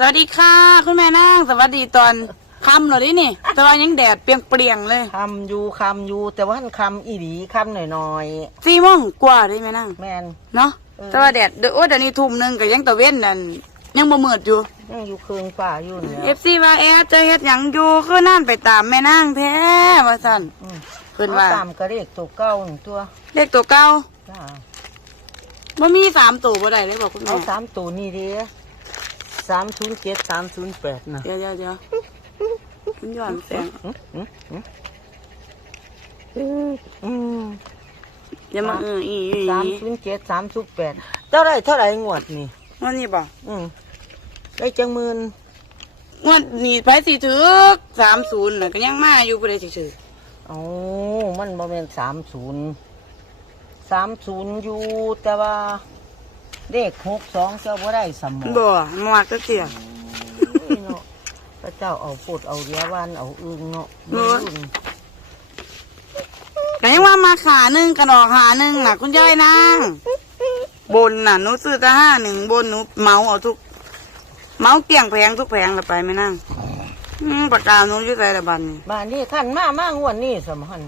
สวัสดีค่ะ คุณแม่นางสวัสดีตอนค่ำเหรอดินี่ แต่ว่ายังแดดเปรียงๆเลยคำอยู่คำอยู่แต่ว่าท่านคำอีหลีคำหน่อยสี่โมงกว่าได้แม่นางๆแมน เนาะเออ แต่ว่าแดดเดี๋ยวโอ้เดี๋ยวนี้ทุ่มหนึงก็ยังตะเว้นนั่นยังบ่มืดอยู่ยังอยู่เคืองป่าอยู่เนี่ยเอฟซีว่าแอดจะเฮ็ดหยังอยู่คือนั่นไปตามแม่นางแท้ว่าซั่นอืมเพิ่นว่าเอตามกระเรกตัวเก้าหนึ่งตัวเลขตัวเก่าจ้าบ่มีสามตัวบ่ได้เลยบอกคุณเอาแม่สามตัวนี่ดิ สามศูนย์เจ็ดสามศูนย์แปดนะเดี๋ยวเดี๋ยวเดี๋ยวคุณย้อนแสงอืมอืมอืมอืมอย่ามาเอออีอีสามศูนย์เจ็ดสามศูนย์แปดเท่าไรเท่าไรงวดนี่ว่านี่บ่อืมได้จังหมื่นงวดนี้ไปสิถึก30น่ะก็ยังมาอยู่บ่ได้ซื่อเอ้ามันบ่เป็นสามศูนย์สามศูนย์อยู่แต่ว่า เลขหกสองเจ้าบ่ได้สมองๆบ่มาว่าก็เสียนี่เนาะพระเจ้าเอาปดเอาเรียวันเอาอึงเนาะเออแต่ยังว่ามาขาหนึ่งกระดอกขาหนึ่งน่ะ คุณยายนางบนน่ะหนูซื้อแต่ห้าหนึ่งบนหนูเมาเอาทุก เมาเกลี่ยงแพงทุกแพงเลยไปไม่นั่งอืมประกาศหนูอยู่ใจละบันนี่บ้านนี้ท่านมามางวดนี้สมหัน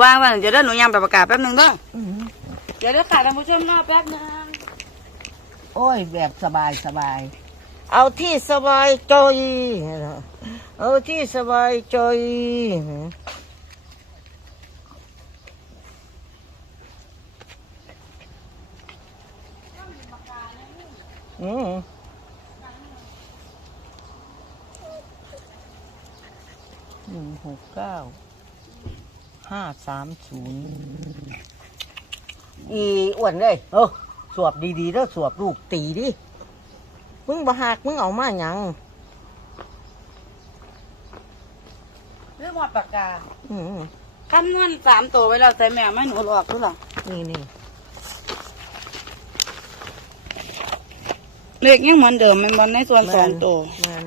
วางวันเดี๋ยวเด้อหนูยังไปประกาศแป๊บหนึงเด้อเดี๋ยวเด้อค่ะท่านผู้ชมรอแป๊บหนึง โอ้ย แบบสบายสบายเอาที่สบายใจเอาที่สบายใจอืมหนึ่งหกเก้าห้าสามศูนย์อีอ้วนเลยเออ สวบดีๆแล้วสวบลูกตีดิ มึงบ่หักมึงเอามาหยังเรื่องหมดปากกาอืมคำนวณสามตัวไว้แล้วใส่แม่ไม่หนูหลอกด้วยหรอนี่นี่เลขยังเหมือนเดิมแมันบอลในส่วนสองตัวแมัน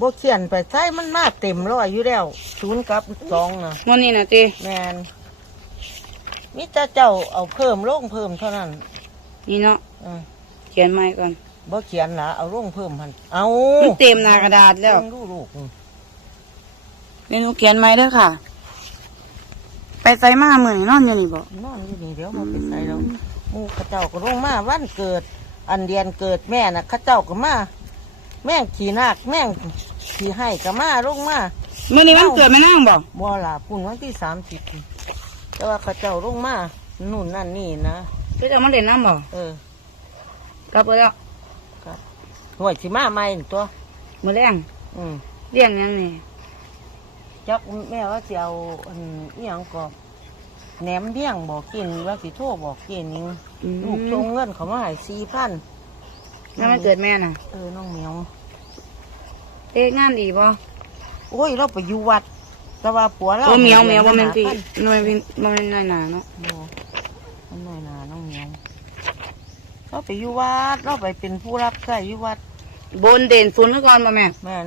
บ่เขียนไปใช่มันมาเต็มร้อยอยู่แล้วศูนย์กับสองนะวันนี้นะจีแมนมิจะเจ้าเอาเพิ่มลงเพิ่มเท่านั้น นี่เนาะอืมเขียนไม้ก่อนบ่เขียนละเอาลงเพิ่มพันเอามันเต็มหน้ากระดาษแล้วเบิ่งดูลูกอืมเมนูเขียนไม้เด้อค่ะ ไปใส่มาเหมือนนอนอยู่นี่บอกนอนอยู่นี่เดี๋ยวมาไปใส่แล้วหมูเข้าเจ้าก็ลงมาวันเกิด อันเดียนเกิดแม่น่ะเข้าเจ้าก็มาแม่งขี่นาคแม่งขี่ให้ก็มาลงมาเมื่อนี้วันเกิดแม่นั่งบอกบ่ล่ะปุ่นวันที่สามสิบแต่ว่าเขาเจ้าลงมานู่นนั่นนี่นะ ก็จะมาเล่นน้ำบอกเออกลับไปแล้วหน่วยสิมาใหม่นี่ตัวมือแรงอืมเลี้ยงยังนี่จักแม่ว่าสิเอาอันอีหยังก็แหนมเบี้ยงบอกกินว่าสิโทรบอกกินนิงลูกจงเงินเขามาให้สี่พันนั่นมันเกิดแม่น่ะ เออน้องเหมียวเอ๊ะงานดีบ่โอ้ยเราไปอยู่วัดแต่ว่าผัวเราโอ้เหมียวเหมียวบ่แม่นสิห้าพัหน่วยพินบ่แม่นนายหนาเนาะ บ่มันน้อยหนาน้องเหมียวเราไปอยู่วัดเราไปเป็นผู้รับใช้อยู่วัด บนเด่นศูนย์ก่อนบ่แม่แม่น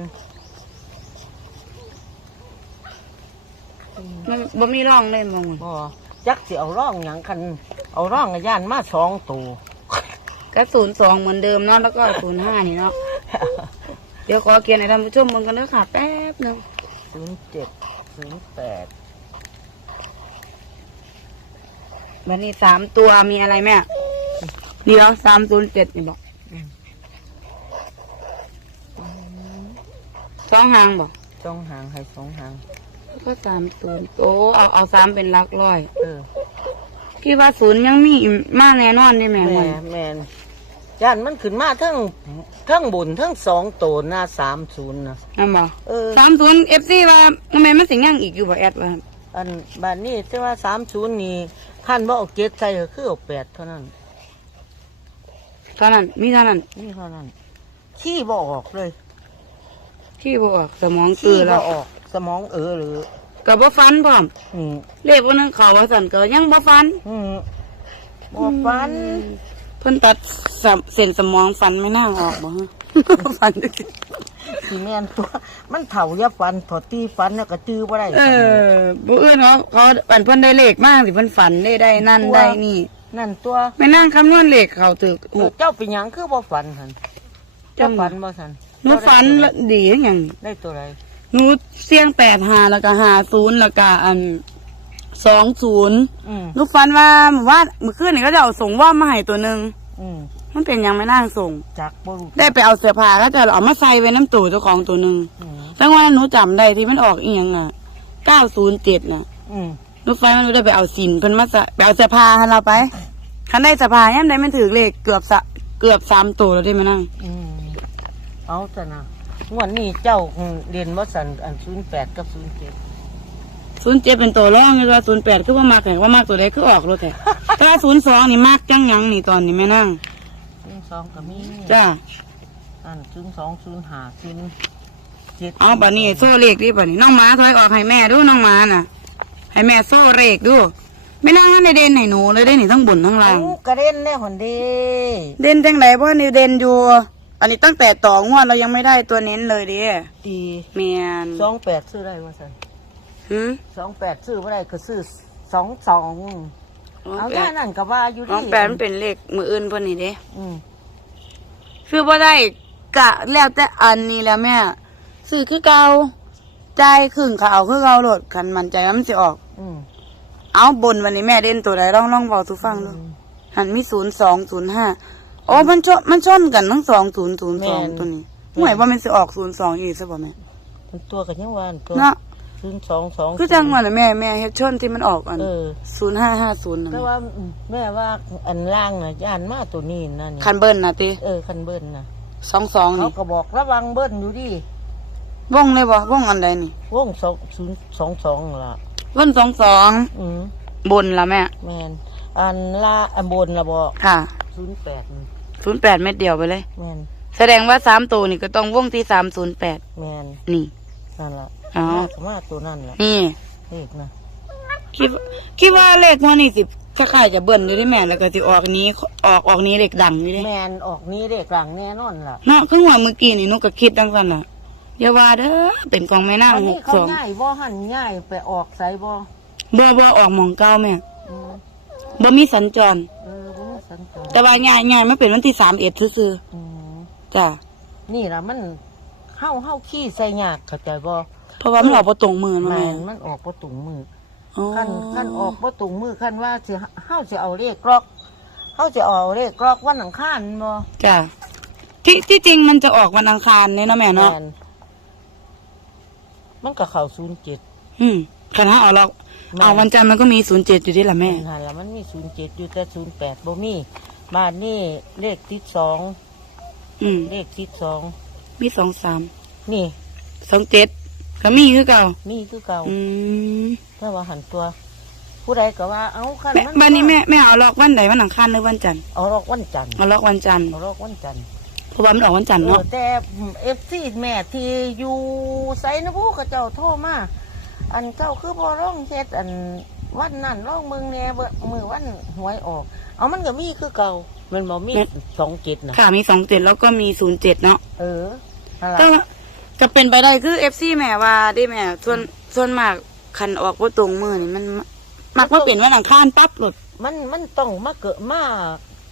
มันบ่มีร่องเลยมองบ่จักสิเอาร่องหยังคันเอาร่องกระยานมาสองตัวก็ศูนย์สองเหมือนเดิมเนาะแล้วก็ศูนย์ห้านี่เนาะเดี๋ยวขอเขียนให้ท่านผู้ชมมึงกันเด้อค่ะแป๊บหนึง ศูนย์เจ็ดศูนย์แปด วันนี้สามตัวมีอะไรแม่เดี๋ยวสามศูนย์เจ็ดนี่บอกสองหางบอกสองหางให้สองหางแล้วก็สามศูนย์โอ้เอาเอาสามเป็นหลักร้อย เออคิดว่าศูนย์ยังมีมากแน่นอนได้แม่แม่มันแม่นย่านมันขึ้นมาทั้งทั้งบุญทั้งสองตัวหน้าสามศูนย์นะนั่นบอกเออสามศูนย์เอฟซีว่าทำไมมันสิงยังอีกอยู่บ่แอดว่าอันบ้านนี้แต่ว่าสามศูนย์นี่ ท่านบ่เอาเกตใส่ก็คือเอาแปดเท่านั้น เท่านั้นมีเท่านั้นนี่เท่านั้นขี้บ่ออกเลยที่บออกสมองขี้ตื่นบ่แล้วออกสมองเออหรือก็บ่ฟันพร้อมนี่เลขวันนึงเขาว่าสันก็ยังบ่ฟันอืมบ่ฟัน เพิ่นตัด สมเส้นสมองฟันไม่น่าออกบ่ฮะ ฟันสีแมนตัวมันเถาอยาฟันถอดตีฟันแล้วก็จื้อบ่ได้เออบ่อื่นเขาเขาปันเพิ่นได้เลขมากสิเพิ่นฝันได้ได้นั่นได้นี่นั่นตัวไม่นั่งคำนวณเลขเขาตึกเออเจ้าเป็นหยังคือบ่ฟันหันเจ้าฝันบ่สันหนูฝันละดีอหย่างได้ตัวไรหนูเสี่ยงแปดหาแล้วก็หาศูนย์แล้วก็อันสองศูนย์อืมหนูฝันว่าหมู่ว่าเมื่อคืนนี่ก็จะเอาส่งว่ามาให้ตัวหนึ่งอืม มันเป็นหยังไม่น่าส่ง จักบ่รู้ได้ไปเอาเสื้อผ้าก็จะเอามาใส่ไว้น้ำตู่เจ้าของตัวหนึ่งอืมแล้ววันนั้นหนูจำได้ที่มันออกอีหยังอะเก้าศูนย์เจ็ดน่ะอืมหนูฝันว่าหนูได้ไปเอาสินเพิ่นมาใส่ไปเอาเสื้อผ้าให้เราไปคันได้เสื้อผ้าย่ำได้มันถือเลขเกือบสะเกือบสามตัวแล้วได้ไหมนั่งอืมเอาซะนะงวดนี้เจ้าเรียนบ่สันอัน08กับ07ศูนย์เจ็ดเป็นตัวร่องเลยว่าศูนย์แปดคือว่ามากแต่ว่ามากตัวใดคือออกรถแต่ถ้าศูนย์สองนี่มากจังหยังนี่ตอนนี้แม่นั่ง 02ก็มีจ้าอัน02 05 07เอาบัดนี้โซ่เลขดิบัดนี้น้องหมาถอยออกให้แม่ดูน้องหมาน่ะ ให้แม่โซ่เลขดูไม่นั่งนั่นในเด่นให้หนูเลยได้หนิทั้งบนทั้งล่างเอากระเด็นแน่หนเดีเด่นจังไรเพราะในเด่นอยู่ อันนี้ตั้งแต่ต่องวดเรายังไม่ได้ตัวเน้นเลยดิดีแม่นสองแปดซื้อได้มาสันหืมสองแปดซื้อไม่ได้ก็ซื้อสองสองน้องเอาแปแค่ดนั้นก็ว่าอยู่น้ดีองแปดมันเป็นเลขมืออื่นเพิ่นนี่เด้อืม ซื้อบ่ได้กะแล้วแต่อันนี้แล้วแม่ซื้อคือเก่าใจายครึ่งเขาเอาคือเก่าโลดคันมันใจว่ามันสิออก อืมเอาบนวันนี้แม่เด่นตัวใดลองลองบอกทุกฟังดูหันมีศูนย์สองศูนย์ห้าโอ้มันชนมันชนกันทั้งสองศูนย์ศูนย์สองตัวนี้ห่วยว่ามันสิออกศูนย์สองอีกซะบ่แม่เป็นตัวกันยังวานตัวเนาะ ศูนย์สองสองคือจังหวะน่ะแม่แม่เฮ็ดชนที่มันออกอันเออศูนย์ห้าห้าศูนย์นั่นแต่ว่าแม่ว่าอันล่างน่ะย่านมาตัวนี้นั่นนี่คันเบิ้ลนะติเออคันเบิ้ลน่ะสองสองเขานี่ก็บอกระวังเบิ้ลอยู่ดิวงเลยบ่วงอันใดนี่วงสองศูนย์สองสองล่ะ เบิ้ลสองสองอืมบนละแม่ แมนอันลาอันบนละบอกค่ะศูนย์แปดศูนย์แปดเม็ดเดียวไปเลย แมนแสดงว่าสามตัวนี่ก็ต้องวงที่สามศูนย์แปดแมนนี่ นั่นละอ๋อ มามาตัวนั่นแหละนี่ เลขนะคิดคิดว่าเลขมันนี่สิคล้ายๆจะเบิ้ลอยู่ที่แม่แล้วก็สิออกนี้ออกออกนี้เลขดังอยู่เดิแมนออกนี้เลขหลังแน่นอนล่ะเนาะคือว่าเมื่อกี้นี่หนุก็คิดดังนั้นน่ะอย่าว่าเด้อเป็นกองแม่นางอันหนี้กเขาสองง่ายบ่หันง่ายไปออกใส่บ่บ่บ่ออกหมองเก้าแม่อืมบ่มีสัญจร เออบ่มีสัญจรแต่ว่าง่ายง่ายมันเป็นวันที่สามเอ็ดซื่ออืมๆจ้ะนี่ล่ะมันเฮาเฮาขี้ใส่ยากเข้าใจบ่เพราะว่ามันออกบ่ตรงมือแมมาแม่นมันออกบ่ตุงมืออ๋อขั้นขั้นออกบ่ตุงมือขั้นว่าสิเฮาสิเอาเลขกรอกเฮาสิเอาเลขกรอกวันอังคารบ่จ้ะที่ที่จริงมันจะออกวันอังคารเนี่ยเนาะแม่เนาะแม่นมันก็เข้า07 อืมคณะเอาเราเอาวันจันทร์มันก็มีศูนย์เจ็ดอยู่ที่ละแม่แม่นหั่นล่ะมันมี07อยู่แต่08บ่มีบ้านนี่เลขติดสองอืมเลขติดสอง มีสองสามนี่สองเจ็ดก็มีคือเก่ามีคือเก่าอืมถ้าว่าหันตัว ผู้ใดก็ว่า เอาคันแม่บ้านนี้แม่แม่เอาลอกวันไหนวันอังคารหรือวันจันทร์เอารอกวันจันทร์เอาลอกวันจันทร์เอารอกวันจันทร์เพราะว่ามันออกวันจันทร์เอเนาะ อแต่เอฟซีแม่ที่อยู่ไซนะผู้เขาเจ้าโทรมาอันเจ้าคือบ่ร้องเฮ็ดอันวันนั่นร้องเมืองแหน่เบิ่มือวันหวยออก เอามันก็มีคือเก่า มันบ่มีสองเจ็ดนะค่ะมีสองเจ็ดแล้วก็มีศูนย์เจ็ดเนาะเออนั่นก็ล่ะก็เป็นไปได้คือเอฟซีแม่ว่าได้แม่ส่วนส่วนมากคันออกว่าตรงมือนี่มัน มักมาเปลี่ยนวันอังคารปั๊บหลดมันมันต้องมาเกิดมา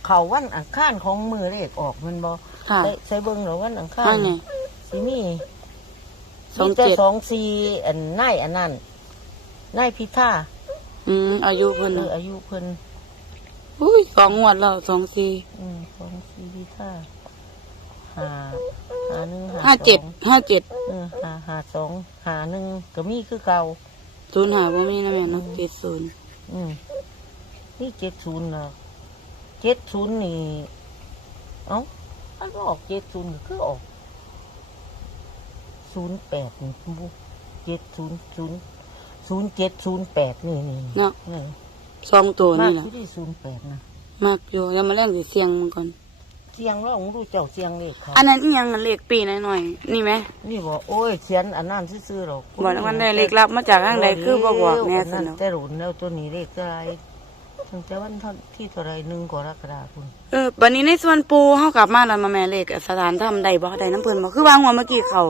เข้าวันอังคารของมือเลขออกมันบ่ค่ะใส่ใส่เบิ่งแล้ววันอังคารอันไงสิมีสองมีแต่เจ็ดสองสี่อันนายอันนั้นนายพิธาอืมอายุเพิ่นเออน่ะอายุเพิ่น อุ้ยสองงวดแล้วสองสี่อืมสองสี่พิธาหาหาหนึ่งห้าเจ็ดสองห้าเจ็ดเออหาหาสองหาหนึ่งก็มีคือเก่า ศูนย์หาบ่มีนะแม่เนาะเจ็ดศูนย์อืมนี่เจ็ดศูนย์นะเจ็ดศูนย์นี่ เอ้าอันออกเจ็ดศูนย์ก็คือออกศูนย์แปดนี่บุเจ็ดศูนย์ศูนย์ศูนย์เจ็ดศูนย์แปดนี่นี่เนาะนี่ สองตัวมากนี่แหละที่ที่ศูนย์แปดนะมากอยู่แล้วมาแล่นสิเสียงมันก่อน เสียงร้องรู้เจ้าเสียงเลขครับอันนั้นอีหยังเลขปีหน่อยๆนี่ไหมนี่บอกโอ้ยเขียนอันนั้นซื่อๆหรอกบอกแล้วมันได้เลขลับมาจากข้างใดคือบ่บอกแน่สนั่นนุกแต่หลุนแล้วตัวนี้เลขอะไรตั้งแต่วันที่เท่าไรหนึ่งกรกฎาคมเออบัดนี้ในส่วนปูเฮากลับมาแล้วมาแม่เลขสถานทำใดบ่ได้น้ำเพิ่นบ่คือวางหัวเมื่อกี้เขา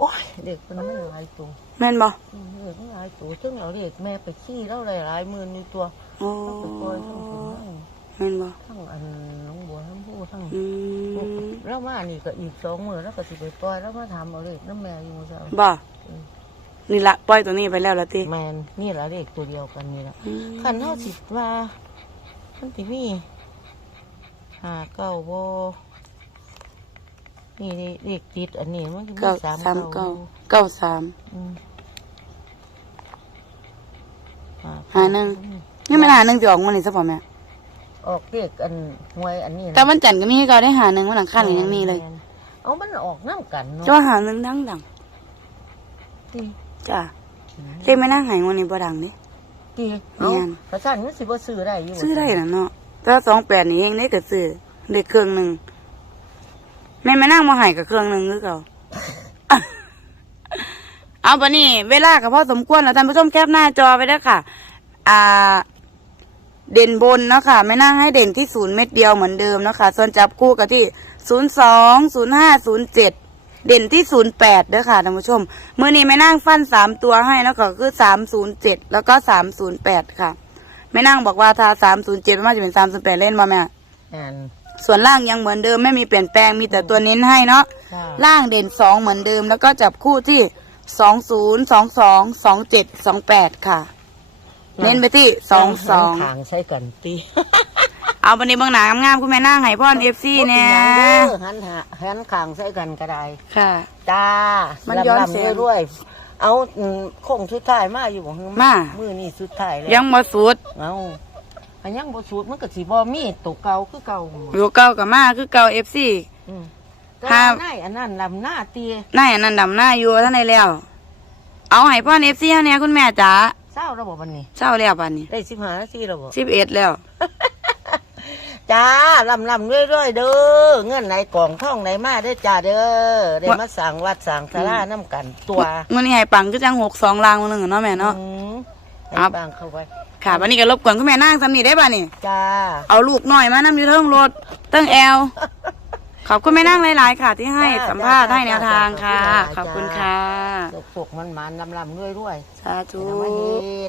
โอ้ยเด็กมันไม่หลายตัวแม่นบ่อืมเด็กมันหลายตัวจึงเอาเด็กแม่ไปขี้แล้วหลายๆหมื่นอยู่ตัวโอ้ไปปล่อยทั้งถึงนั่นแม่นบ่ทั้งอันน้องบัวทั้งผู้ทั้งอืมแล้วมานี่ก็อีกสองมือแล้วก็สิไปปล่อยแล้วมาทำเอาเลขน้ำแม่อยู่เจ้าบ่อืมนี่ละปล่อยตัวนี้ไปแล้วละติแมนนี่ละเลขตัวเดียวกันนี่ละอืมขันเท่าสิว่ามันติมีหาเก้าโบ นี่เลขติดอันนี้มันก็มีเก้าสามสามเก้าเก้าเก้าสามอืมหาหนึ่งนี่มันหาหนึ่งจะออกมันนี่ซะป่ะแม่ออกเลขอันหวยอันนี้นะแต่วันจันทร์ก็มีให้เราได้หาหนึ่งวันหลังขั้นอย่างนี้เลยแม่นเอามันออกน้ำกันจะเนาะว่าหาหนึ่งดังดังตีจ้ะเลขไม่นั่งหายวันนี้บ่ดังเด้ตีเอาแม่นพระสันมันสิบ่ซื้อได้อยู่บ่ซื้อได้นะเนาะก็สองแปดนี่เองได้ก็ซื้อได้เครื่องหนึ่ง แม่ไม่นั่งมาหายกับเครื่องหนึ่งหรือเปล่าเอาปะนี่เวลากับพ่อสมควรแล้วท่านผู้ชมแคปหน้าจอไปได้อค่ะ อ่า เด่นบนเนาะค่ะไม่นั่งให้เด่นที่ศูนย์เม็ดเดียวเหมือนเดิมเนาะค่ะส่วนจับคู่กับที่ศูนย์สองศูนย์ห้าศูนย์เจ็ดเด่นที่ศูนย์แปดเด้อค่ะท่านผู้ชมเมื่อนี้ไม่นั่งฟันสามตัวให้แล้วก็คือสามศูนย์เจ็ดแล้วก็สามศูนย์แปดค่ะไม่นั่งบอกว่าถ้าสามศูนย์เจ็ดมันจะเป็นสามศูนย์แปดเล่นมาแม่ แม่นส่วนล่างยังเหมือนเดิมไม่มีเปลี่ยนแปลงมีแต่ตัวเน้นให้เนาะค่ะล่างเด่นสองเหมือนเดิม แล้วก็จับคู่ที่สองศูนย์สองสองสองเจ็ดสองแปดค่ะ เน้นไปที่สองสองทางใช้กันตีเอาวันนี้เบางหนางามๆคุณแม่นั่งให้พ่อนเอฟซีเนี่ยหันหาหันขางใช้กันก็ได้ค่ะ จ้ามันย้อนลำๆเสียงด้วยๆเอาอืมโค้งสุดท้ายมาอยู่บ่ฮึมา มือนี่สุดท้ายแล้วยังมาสุดเอา อันยังบ่สูตรมันก็สิบ่มีตัวเก่าคือเก่าหมดอยู่เก่ากับมาคือเก่าเอฟซี อืมครัแต่บนายอันนั้นลำหน้าเตียนายอันนั้นดำหน้าอยู่ท่านในแล้ว เอาให้พ่อนเอฟซีเฮาเนี่ยคุณแม่จ๋าเศร้าระบบวันนี้ เช้าแล้วป่านนี้ได้สิบห้านาทีระบบสิบเอ็ดแล้ว จ้าลำลำเรื่อยๆเด้อเงินไหนกล่องท่องไหนมาได้อจ้าเด้อได้มาสั่งวัดสั่งสาราน้ำกันตัวมื่อนี้ให้ปังก็จังหกสองลางวันหนึ่งเนาะแม่เนาะ อืมให้ครับ บางเข้าไว้ ค่ะวันนี้ก็รบกวนคุณแม่นั่งสำนีได้ป่ะนี่ จ้า เอาลูกหน่อยมานำอยู่เทิงรถเติ้งแอล ขอบคุณแม่นั่งหลายๆ ค่ะ ที่ให้สัมภาษณ์ให้แนวทางค่ะขอบคุณค่ะปกมันมันลำลำๆเรื่อยๆสาธุอย่ามาเฮ็ด